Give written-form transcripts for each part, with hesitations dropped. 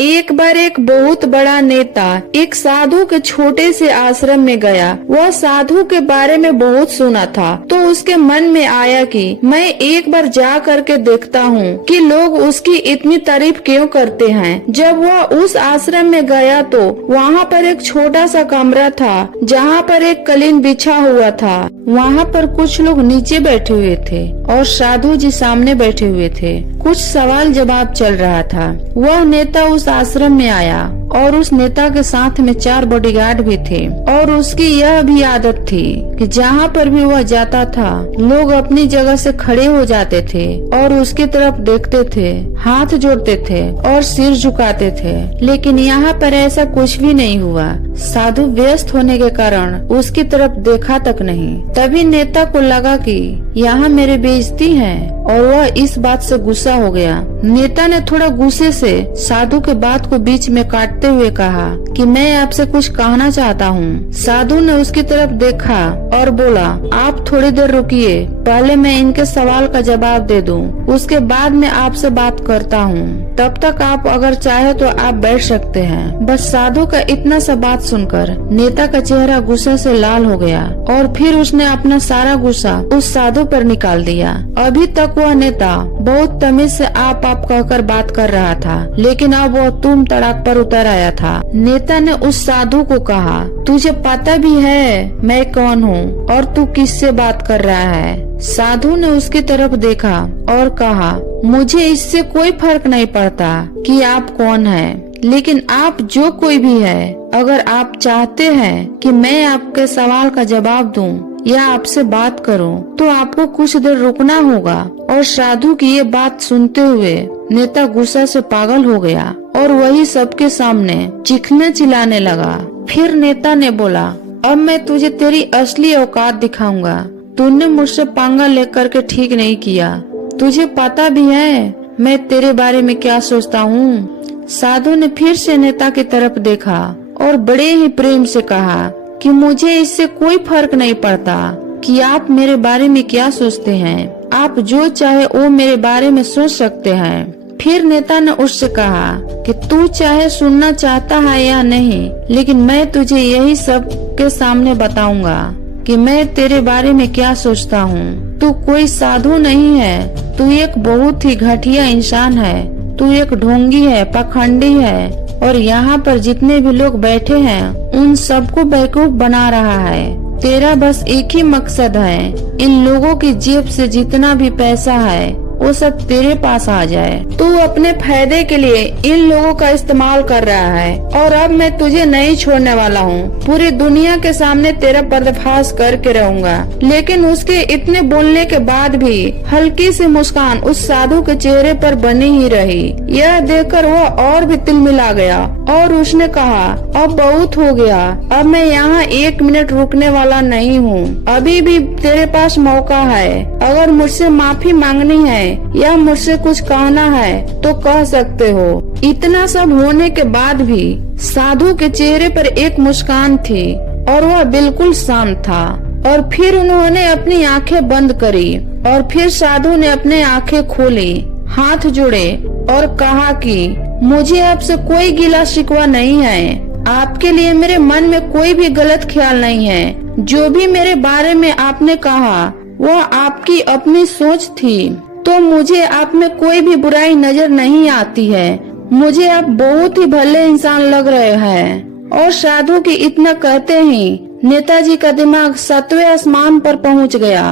एक बार एक बहुत बड़ा नेता एक साधु के छोटे से आश्रम में गया। वह साधु के बारे में बहुत सुना था, तो उसके मन में आया कि मैं एक बार जा करके देखता हूँ कि लोग उसकी इतनी तारीफ क्यों करते हैं। जब वह उस आश्रम में गया तो वहाँ पर एक छोटा सा कमरा था, जहाँ पर एक कालीन बिछा हुआ था। वहाँ पर कुछ लोग नीचे बैठे हुए थे और साधु जी सामने बैठे हुए थे। कुछ सवाल जवाब चल रहा था। वह नेता उस आश्रम में आया और उस नेता के साथ में 4 बॉडीगार्ड भी थे और उसकी यह भी आदत थी कि जहाँ पर भी वह जाता था लोग अपनी जगह से खड़े हो जाते थे और उसकी तरफ देखते थे, हाथ जोड़ते थे और सिर झुकाते थे। लेकिन यहाँ पर ऐसा कुछ भी नहीं हुआ। साधु व्यस्त होने के कारण उसकी तरफ देखा तक नहीं। तभी नेता को लगा कि यहाँ मेरी बेइज्जती है और वह इस बात से गुस्सा हो गया। नेता ने थोड़ा गुस्से से साधु के बात को बीच में काटते हुए कहा कि मैं आपसे कुछ कहना चाहता हूँ। साधु ने उसकी तरफ देखा और बोला, आप थोड़ी देर रुकिए, पहले मैं इनके सवाल का जवाब दे दूं, उसके बाद मैं आपसे बात करता हूँ। तब तक आप अगर चाहे तो आप बैठ सकते हैं। बस साधु का इतना सा बात सुनकर नेता का चेहरा गुस्से से लाल हो गया और फिर उसने अपना सारा गुस्सा उस साधु पर निकाल दिया। अभी तक वह नेता बहुत तमीज से आप कहकर बात कर रहा था, लेकिन अब वह तुम तड़ाक पर उतर आया था। नेता ने उस साधु को कहा, तुझे पता भी है मैं कौन हूँ और तू किससे बात कर रहा है? साधु ने उसकी तरफ देखा और कहा, मुझे इससे कोई फर्क नहीं पड़ता कि आप कौन हैं, लेकिन आप जो कोई भी है, अगर आप चाहते हैं कि मैं आपके सवाल का जवाब दूं या आपसे बात करूं, तो आपको कुछ देर रुकना होगा। और साधु की ये बात सुनते हुए नेता गुस्सा से पागल हो गया और वही सबके सामने चीखने चिल्लाने लगा। फिर नेता ने बोला, अब मैं तुझे तेरी असली औकात दिखाऊंगा। तूने मुझसे पंगा लेकर के ठीक नहीं किया। तुझे पता भी है मैं तेरे बारे में क्या सोचता हूँ। साधु ने फिर से नेता की तरफ देखा और बड़े ही प्रेम से कहा कि मुझे इससे कोई फर्क नहीं पड़ता कि आप मेरे बारे में क्या सोचते हैं। आप जो चाहे वो मेरे बारे में सोच सकते हैं। फिर नेता ने उससे कहा कि तू चाहे सुनना चाहता है या नहीं, लेकिन मैं तुझे यही सब के सामने बताऊंगा कि मैं तेरे बारे में क्या सोचता हूँ। तू कोई साधु नहीं है, तू एक बहुत ही घटिया इंसान है। तू एक ढोंगी है, पाखंडी है और यहाँ पर जितने भी लोग बैठे हैं उन सबको बेवकूफ बना रहा है। तेरा बस एक ही मकसद है, इन लोगों की जेब से जितना भी पैसा है वो सब तेरे पास आ जाए। तू अपने फायदे के लिए इन लोगों का इस्तेमाल कर रहा है और अब मैं तुझे नहीं छोड़ने वाला हूँ। पूरी दुनिया के सामने तेरा पर्दाफाश करके रहूंगा। लेकिन उसके इतने बोलने के बाद भी हल्की सी मुस्कान उस साधु के चेहरे पर बनी ही रही। यह देखकर वह और भी तिलमिला गया और उसने कहा, अब बहुत हो गया, अब मैं यहाँ 1 मिनट रुकने वाला नहीं हूँ। अभी भी तेरे पास मौका है। अगर मुझसे माफी मांगनी है या मुझसे कुछ कहना है तो कह सकते हो। इतना सब होने के बाद भी साधु के चेहरे पर एक मुस्कान थी और वह बिल्कुल शांत था। और फिर उन्होंने अपनी आंखें बंद करी और फिर साधु ने अपनी आंखें खोली, हाथ जोड़े और कहा कि मुझे आपसे कोई गिला शिकवा नहीं है। आपके लिए मेरे मन में कोई भी गलत ख्याल नहीं है। जो भी मेरे बारे में आपने कहा वह आपकी अपनी सोच थी, तो मुझे आप में कोई भी बुराई नजर नहीं आती है। मुझे आप बहुत ही भले इंसान लग रहे हैं। और साधु की इतना कहते ही नेताजी का दिमाग 7वें आसमान पर पहुंच गया।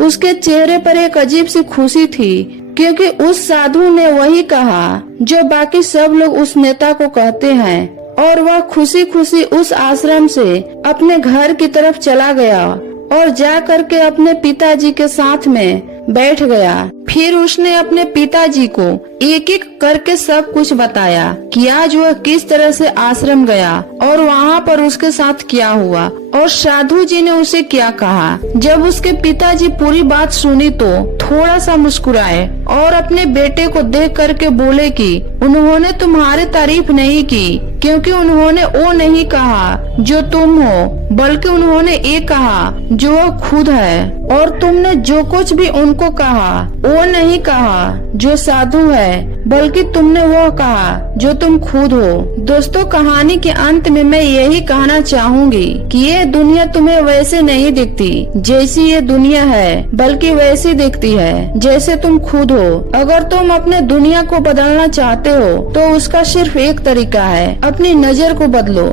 उसके चेहरे पर एक अजीब सी खुशी थी, क्योंकि उस साधु ने वही कहा जो बाकी सब लोग उस नेता को कहते हैं। और वह खुशी खुशी उस आश्रम से अपने घर की तरफ चला गया और जा करके अपने पिताजी के साथ में बैठ गया। फिर उसने अपने पिताजी को एक एक करके सब कुछ बताया कि आज वह किस तरह से आश्रम गया और वहाँ पर उसके साथ क्या हुआ और साधु जी ने उसे क्या कहा। जब उसके पिताजी पूरी बात सुनी तो थोड़ा सा मुस्कुराए और अपने बेटे को देख करके बोले कि उन्होंने तुम्हारी तारीफ नहीं की, क्योंकि उन्होंने वो नहीं कहा जो तुम हो, बल्कि उन्होंने ये कहा जो वह खुद है। और तुमने जो कुछ भी उनको कहा वो नहीं कहा जो साधु है, बल्कि तुमने वो कहा जो तुम खुद हो। दोस्तों, कहानी के अंत में मैं यही कहना चाहूंगी कि ये दुनिया तुम्हें वैसे नहीं दिखती जैसी ये दुनिया है, बल्कि वैसी दिखती है जैसे तुम खुद हो। अगर तुम अपने दुनिया को बदलना चाहते हो तो उसका सिर्फ एक तरीका है, अपनी नजर को बदलो।